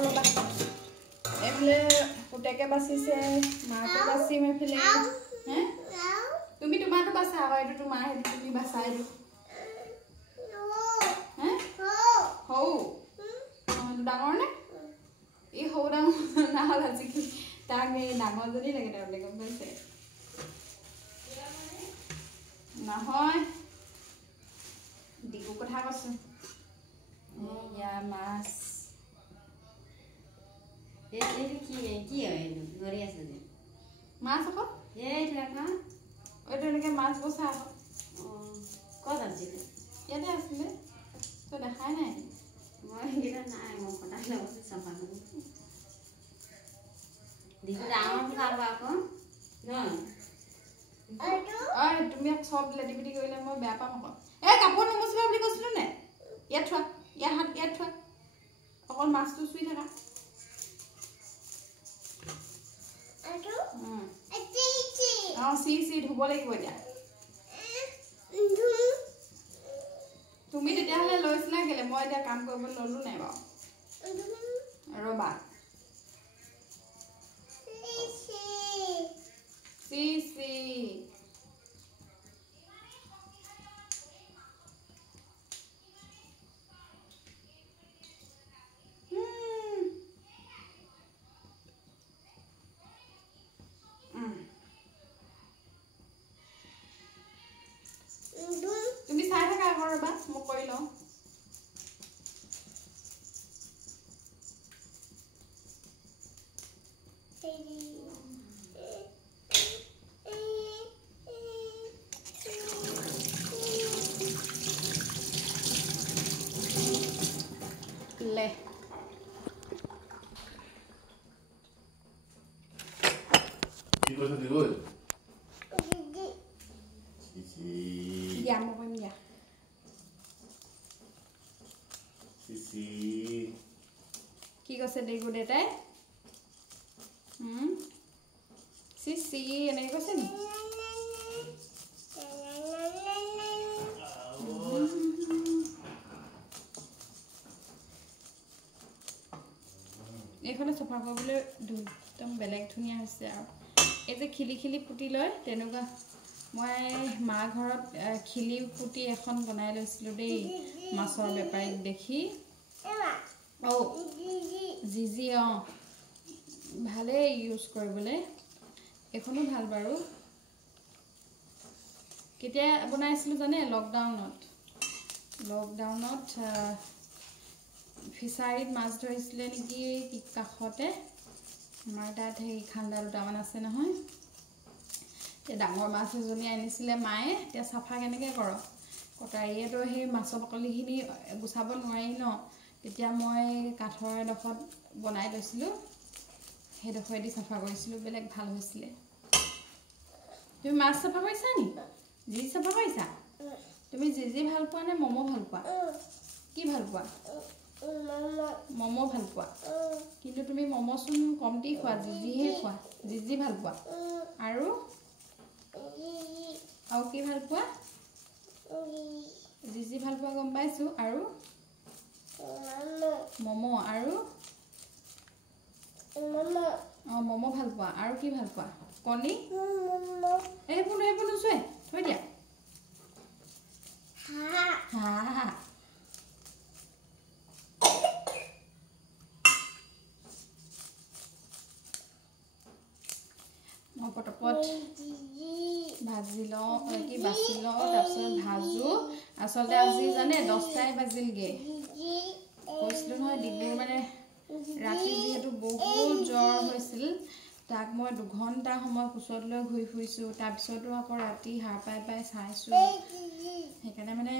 ৰবা এফালে পুতেকে বাচিছে মাকে বাচিম এফালে হে তুমি তোমাৰটো বাচা আকৌ এইটো তোমাৰ সেইটো তুমি বাচা এইটো হে হৌ ডাঙৰ নে এই সৌ ডাঙৰ নহ'ল আজিকালি তাক এই ডাঙৰজনী লাগে তাৰমানে গম পাইছে নহয় ডিগু কথা কৈছোঁ এয়া মাছ এইটো কি হয় এইটো ধৰি আছে যে মাছ আকৌ এইটো আকৌ এইটো এনেকৈ মাছ বচা আকৌ ক'ত আছিলে ইয়াতে আছিলে তই দেখাই নাই মই সেইকেইটা নাই মই সদায় লগতে চাফা কৰোঁ দিদি ডাঙৰ খাব আকৌ তুমি চব লেটিপিটি কৰিলে মই বেয়া পাম আকৌ এই কাপোৰ নমচিবা বুলি কৈছিলোঁ নে ইয়াত থোৱা ইয়াৰ হাত ইয়াত থোৱা অকল মাছটো চুই থাকা চি ধুব লাগিব এতিয়া তুমি তেতিয়াহ'লে লৈছিলা কেলে মই এতিয়া কাম কৰিব ল'লোঁ নাই বাৰু ৰ'বা চি তুমি চাই থাকা আকৌ ৰ'বা মই কৰি লওঁ লে কি কৈছে দিগৈ দিয়া মই কৰিম দিয়া কি কৈছে ডিগু দেউতাই চি এনেকৈ কৈছে নি এইখনে চফা কৰিবলৈ একদম বেলেগ ধুনীয়া হৈছে আৰু এই যে খিলি খিলি পুতি লয় তেনেকুৱা মই মা ঘৰত খিলি পুতি এখন বনাই লৈছিলোঁ দেই মাছৰ বেপাৰীক দেখি জিজি ভালেই ইউজ কৰিবলৈ এইখনো ভাল বাৰু কেতিয়া বনাইছিলোঁ জানে লকডাউনত ফিচাৰীত মাছ ধৰিছিলে নেকি কাষতে আমাৰ তাত সেই খান্দা দুটামান আছে নহয় এই ডাঙৰ মাছ এজনী আনিছিলে মায়ে এতিয়া চাফা কেনেকৈ কৰক কটাৰীয়েতো সেই মাছৰ বাকলিখিনি গুচাব নোৱাৰি ন তেতিয়া মই কাঠৰ এডোখৰত বনাই লৈছিলোঁ সেইডোখৰেদি চাফা কৰিছিলোঁ বেলেগ ভাল হৈছিলে তুমি মাছ চাফা কৰিছা নি জি চাফা কৰিছা তুমি জি ভাল পোৱা নে ম'ম' ভাল পোৱা কি ভাল পোৱা ম'ম' ভাল পোৱা কিন্তু তুমি ম'ম'চোন কমটি খোৱা জিজিহে খোৱা জিজি ভাল পোৱা আৰু কি ভাল পোৱা জিজি ভাল পোৱা গম পাইছোঁ আৰু ম'ম' আৰু ম'ম' ভাল পোৱা আৰু কি ভাল পোৱা কণী এইবোৰ নোচোৱে থৈ দিয়া মই পটপট ভাজি লওঁ কি বাচি লওঁ তাৰপিছত ভাজোঁ আচলতে আজি জানে 10টাই বাজিলগৈ কৈছিলোঁ নহয় ডিগুৰ মানে ৰাতি যিহেতু বহুত জ্বৰ হৈছিল তাক মই 2 ঘণ্টা সময় কোচত লৈ ঘূৰি ফুৰিছোঁ তাৰপিছতো আকৌ ৰাতি সাৰ পাই চাইছোঁ সেইকাৰণে মানে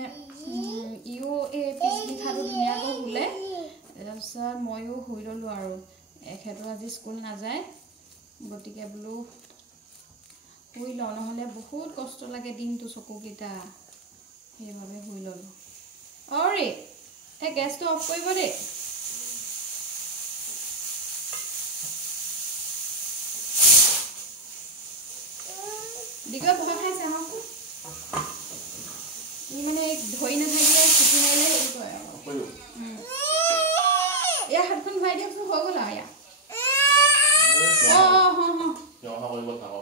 ইও এই পিছ নিশাটো ধুনীয়াকৈ শুলে তাৰপিছত ময়ো শুই ল'লোঁ আৰু এখেতো আজি স্কুল নাযায় গতিকে বোলো শুই লওঁ নহ'লে বহুত কষ্ট লাগে দিনটো চকুকেইটা সেইভাবে শুই ল'লোঁ অৰে এই গেছটো অফ কৰিব দেই দিগৰ ভয় খাইছে আহক ই মানে ধৰি নাথাকিলে মাৰিলে হেৰি কৰে আৰু এয়া হাতখন ভৰাই দিয়কচোন হৈ গ'ল আৰু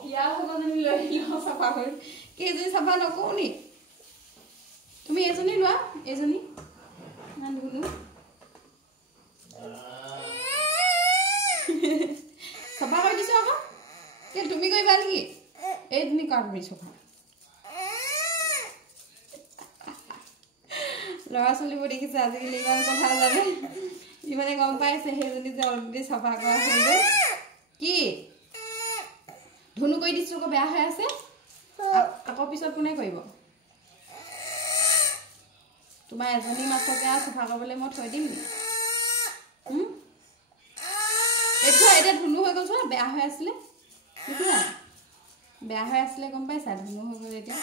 ইয়াৰ হ'ব জানি লৈ লওঁ চাফা কৰি কেইজনী চাফা নকৰোঁ নি তুমি এজনী লোৱা এজনী ইমান ধুলো চাফা কৰি দিছোঁ আকৌ কি তুমি কৰিবা নেকি এইজনী কৰা তুমি চাফা ল'ৰা ছোৱালীবোৰ দেখিছে আজিকালি ইমান কথা জানে ইমানে গম পাইছে সেইজনী যে অলৰেডি চাফা কৰা হৈ গ'ল কি ধুনু কৰি দিছোঁ আকৌ বেয়া হৈ আছে আকৌ পিছত কোনে কৰিব তোমাৰ এজনী মাছকে চাফা কৰিবলৈ মই থৈ দিম নেকি এতিয়া ধুনু হৈ গ'ল চোৱা বেয়া হৈ আছিলে দেখিছা বেয়া হৈ আছিলে গম পাইছা ধুনু হৈ গ'ল এতিয়া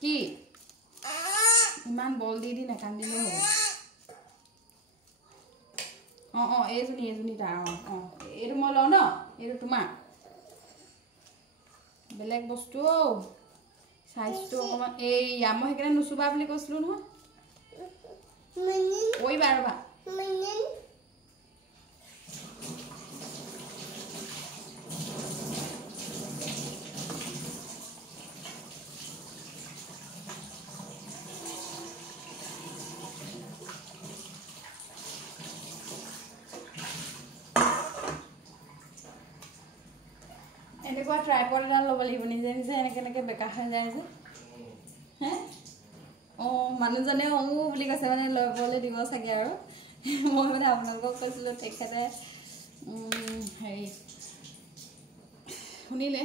কি ইমান বল দি নাকান্দিলেও হ'ব এইজনী তাৰ এইটো মই লওঁ ন এইটো তোমাৰ বেলেগ বস্তু চাইজটো অকণমান এইয়া মই সেইকাৰণে নুচুবা বুলি কৈছিলোঁ নহয় কৰিবা ৰ'বা এনেকুৱা ট্ৰাইপড এডাল ল'ব লাগিব নিজে নিজে এনেকৈ বেকা হৈ যায় যে হে মানুহজনে বুলি কৈছে মানে ল'বলৈ দিব চাগে আৰু মই মানে আপোনালোকক কৈছিলোঁ তেখেতে হেৰি শুনিলে